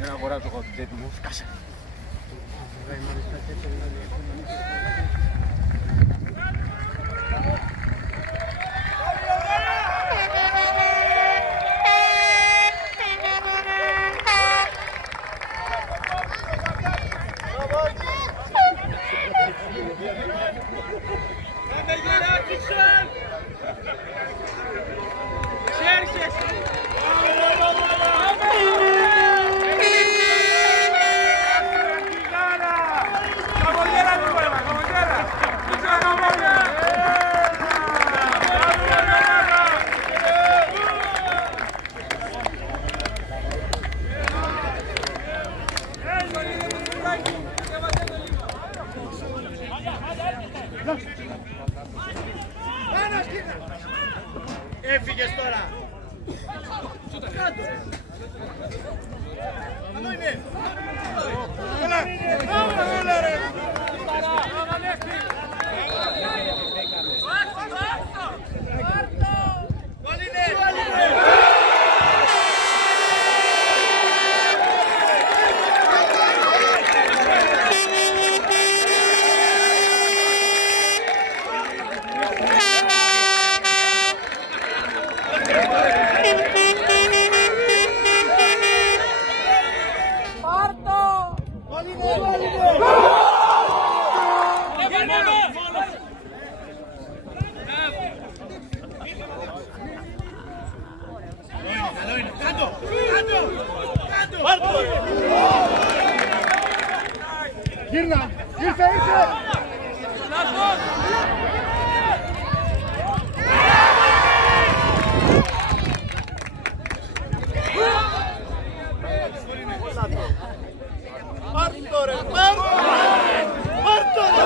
Να αγοράζω εγώ την τσέπη μου. Σκάσε. Έφυγες τώρα! Κάτω! Εδώ είναι! Έλα ρε! Γύρνα! Ήρθε! Πάρτο ρε! Πάρτο ρε!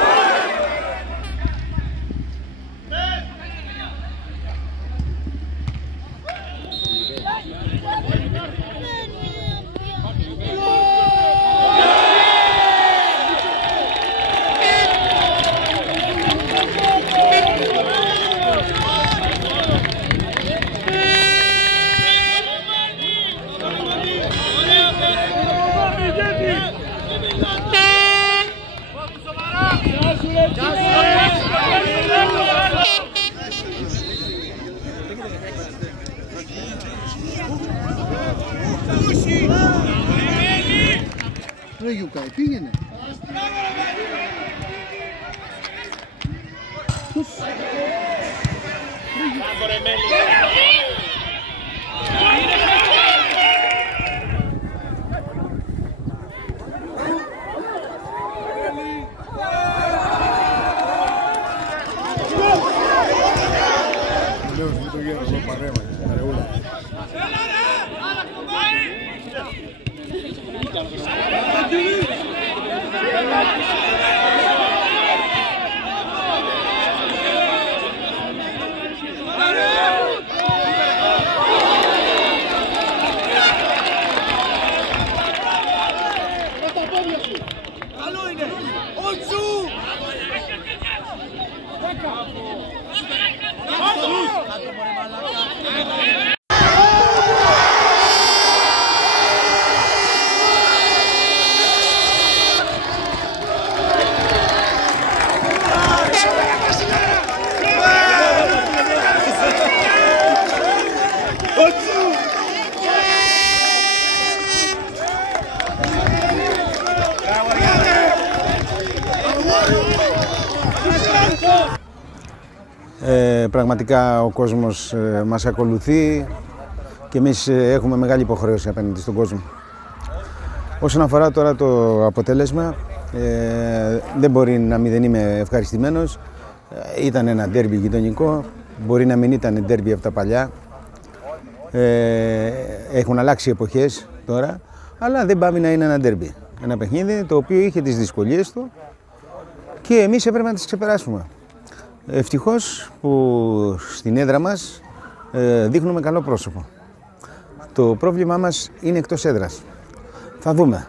Ρε Γιουκάη, πήγαινε. Λέω το γέρο εδώ παρέμα, αρεούλα. Καλό είναι! Ότσου! Πραγματικά ο κόσμος μας ακολουθεί και εμείς έχουμε μεγάλη υποχρέωση απέναντι στον κόσμο. Όσον αφορά τώρα το αποτέλεσμα, δεν μπορεί να μην δεν είμαι ευχαριστημένος. Ήταν ένα ντέρμπι γειτονικό, μπορεί να μην ήταν ντέρμπι από τα παλιά. Έχουν αλλάξει εποχές τώρα, αλλά δεν πάει να είναι ένα ντέρμπι. Ένα παιχνίδι το οποίο είχε τις δυσκολίες του και εμείς έπρεπε να τις ξεπεράσουμε. Ευτυχώς που στην έδρα μας δείχνουμε καλό πρόσωπο. Το πρόβλημά μας είναι εκτός έδρας. Θα δούμε.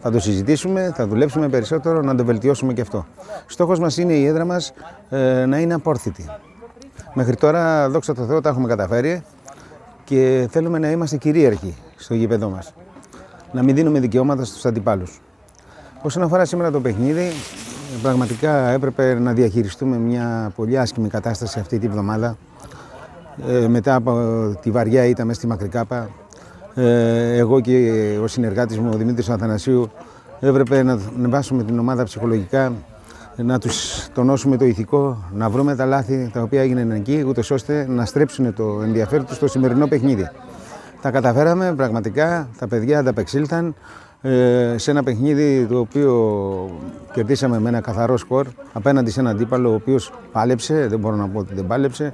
Θα το συζητήσουμε, θα δουλέψουμε περισσότερο, να το βελτιώσουμε και αυτό. Στόχος μας είναι η έδρα μας να είναι απόρθητη. Μέχρι τώρα, δόξα τω Θεώ, τα έχουμε καταφέρει και θέλουμε να είμαστε κυρίαρχοι στο γήπεδό μας. Να μην δίνουμε δικαιώματα στους αντιπάλους. Όσον αφορά σήμερα το παιχνίδι, πραγματικά έπρεπε να διαχειριστούμε μια πολύ άσχημη κατάσταση αυτή τη βδομάδα. Μετά από τη βαριά ήττα μέσα στη Μακρικάπα, εγώ και ο συνεργάτης μου, ο Δημήτρης Αθανασίου, έπρεπε να ανεβάσουμε την ομάδα ψυχολογικά, να τους τονώσουμε το ηθικό, να βρούμε τα λάθη τα οποία έγιναν εκεί, ούτως ώστε να στρέψουν το ενδιαφέρον τους στο σημερινό παιχνίδι. Τα καταφέραμε πραγματικά, τα παιδιά ανταπεξήλθαν σε ένα παιχνίδι το οποίο κερδίσαμε με ένα καθαρό σκορ απέναντι σε έναν αντίπαλο ο οποίος πάλεψε, δεν μπορώ να πω ότι δεν πάλεψε,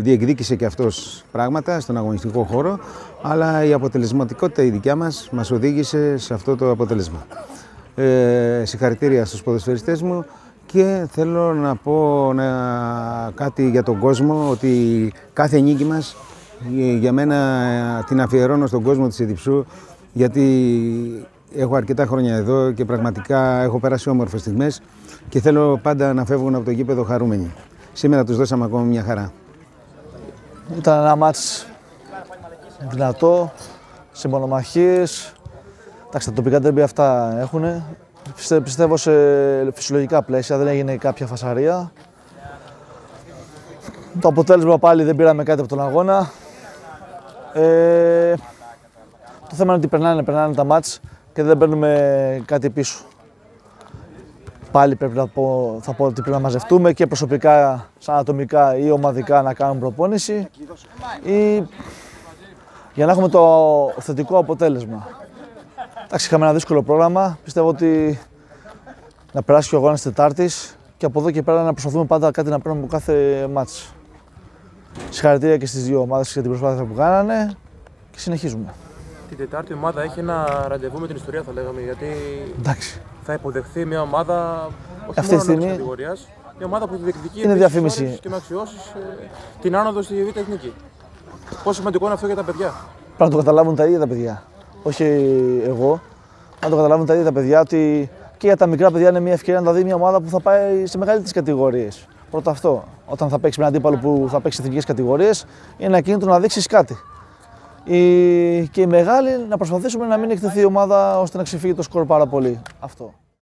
διεκδίκησε και αυτός πράγματα στον αγωνιστικό χώρο, αλλά η αποτελεσματικότητα η δικιά μας οδήγησε σε αυτό το αποτέλεσμα. Συγχαρητήρια στους ποδοσφαιριστές μου και θέλω να πω κάτι για τον κόσμο, ότι κάθε νίκη μας για μένα την αφιερώνω στον κόσμο της Ιδιψού, γιατί έχω αρκετά χρόνια εδώ και πραγματικά έχω περάσει όμορφες στιγμές και θέλω πάντα να φεύγουν από το γήπεδο χαρούμενοι. Σήμερα τους δώσαμε ακόμα μια χαρά. Ήταν ένα μάτς δυνατό, σε μονομαχίες. Εντάξει, τα τοπικά ντέρμπι αυτά έχουν. Πιστεύω σε φυσιολογικά πλαίσια, δεν έγινε κάποια φασαρία. Το αποτέλεσμα πάλι δεν πήραμε κάτι από τον αγώνα. Το θέμα είναι ότι περνάνε τα μάτς και δεν παίρνουμε κάτι πίσω. Πάλι πρέπει θα πω ότι πρέπει να μαζευτούμε και προσωπικά, σαν ατομικά ή ομαδικά να κάνουμε προπόνηση ή για να έχουμε το θετικό αποτέλεσμα. Εντάξει, είχαμε ένα δύσκολο πρόγραμμα. Πιστεύω ότι να περάσει και ο αγώνας Τετάρτης και από εδώ και πέρα να προσπαθούμε πάντα κάτι να παίρνουμε από κάθε μάτς. Συγχαρητήρια και στις δύο ομάδες για την προσπάθεια που κάνανε και συνεχίζουμε. Την Τετάρτη η ομάδα έχει ένα ραντεβού με την ιστορία, θα λέγαμε, γιατί εντάξει, θα υποδεχθεί μια ομάδα όχι αυτή μόνο της κατηγορίας, μια ομάδα που διεκδικεί είναι διαφήμιση και με αξιώσεις την άνοδο στη Β' Εθνική. Πόσο σημαντικό είναι αυτό για τα παιδιά? Πρέπει να το καταλάβουν τα ίδια τα παιδιά, όχι εγώ. Να το καταλάβουν τα ίδια τα παιδιά ότι και για τα μικρά παιδιά είναι μια ευκαιρία να τα δει μια ομάδα που θα πάει σε μεγαλύτερες κατηγορίες. Πρώτα αυτό, όταν θα παίξει με έναν αντίπαλο που θα παίξει σε εθνικές κατηγορίες, είναι ένα κίνητρο να δείξεις κάτι. Και οι μεγάλοι να προσπαθήσουμε να μην εκτεθεί η ομάδα ώστε να ξεφύγει το σκορ πάρα πολύ. Αυτό.